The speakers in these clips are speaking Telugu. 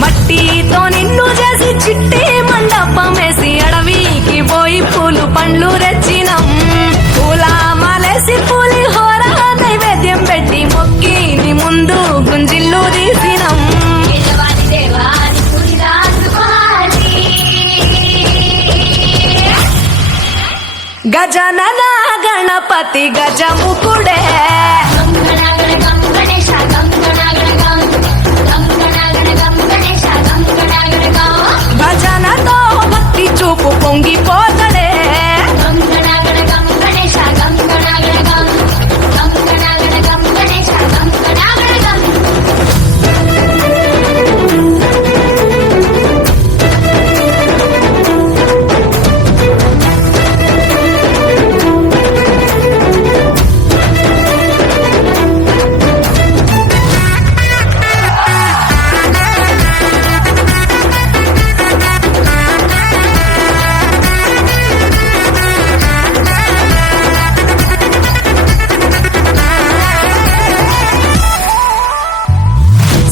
మట్టితో నిన్ను చేసి చిట్టి మండపమేసి అడవికి పోయి పూలు పండ్లు తెచ్చినాం. పూల మాలేసి పులిహోర నైవేద్యం పెట్టి మొక్కి నీ ముందు గుంజిల్లు తీసినాం. గజనన గణపతి గజముకుడే భజనతో భక్తి చూపు పొంగిపోతడే.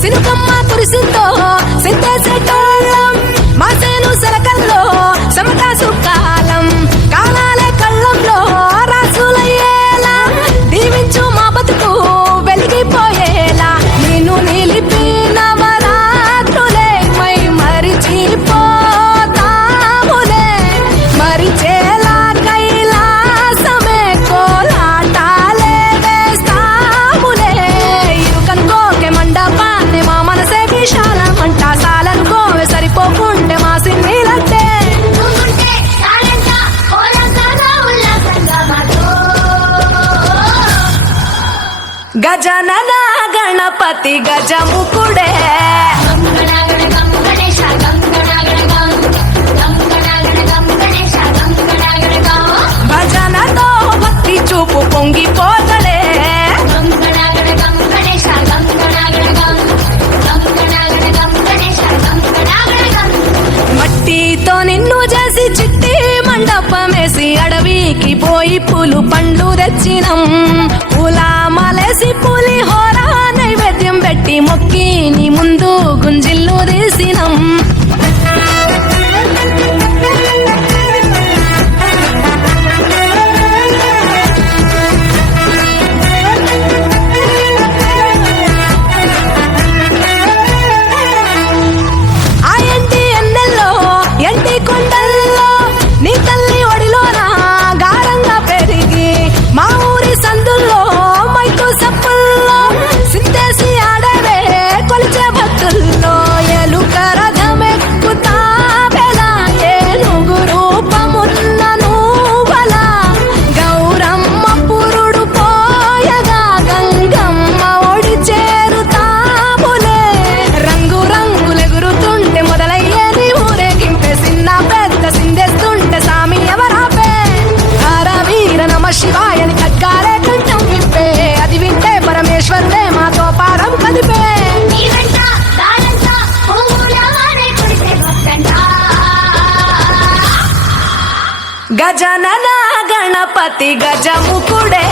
సినుకమ్మ కురిసిందో సింతేసేటోళ్ళం మాసేను సెలకల్లో సమతా సుకాలం కాలాలే కళ్ళంలో రాసులయ్యేలా దీవించు మా బతుకు వెలిగిపోయేలా నిన్ను నిలిపిన వరాత్రులే మై మరిచిపోతాములే మరిచేలా కైలాసమే కోలాటాలే వేస్తాములే ఇరుకనుకోకే మండపా మా మనసే విశాలమంట సాలనుకోవే సరిపోకుంటే మా సిన్నీలంటే గజనన గణపతి గజముకుడే భజనతో భక్తి చూపు పొంగిపోతడే. మట్టితో నిన్ను చేసి చిట్టి మండపమేసి అడవికి పోయి పూలు పండ్లు తెచ్చినాం. పూల మాలేసి పులిహోర నైవేద్యం పెట్టి మొక్కి నీ ముందు గుంజిల్లు తీసినాం. ఆ ఎంటి ఎన్నెల్లో ఎంటి కొండల్లో నీ తల్లి ఒడిలోన గారంగా పెరిగి మా ఊరి సందుల్లో మైకు సప్పుల్లో సింతేసి ఆడవే కొలిచే భక్తుల్లో ఎలుక రథమెక్కుతా బెలా ఏనుగు రూపమున్న నువ్వలా గౌరమ్మ పురుడు పోయగా గంగమ్మ ఒడి చేరుతాములే రంగు రంగులెగురుతుంటే మొదలయ్యే నీ ఊరేగింపే చిన్న పెద్ద సిందేస్తుంటే సామి ఎవరాపే హర వీర నమ శివాయని ఖడ్గాలే కంఠం విప్పే అది వింటే పరమేశ్వరుడే మాతో పారం కదిపే. గజనన గణపతి గజముకుడే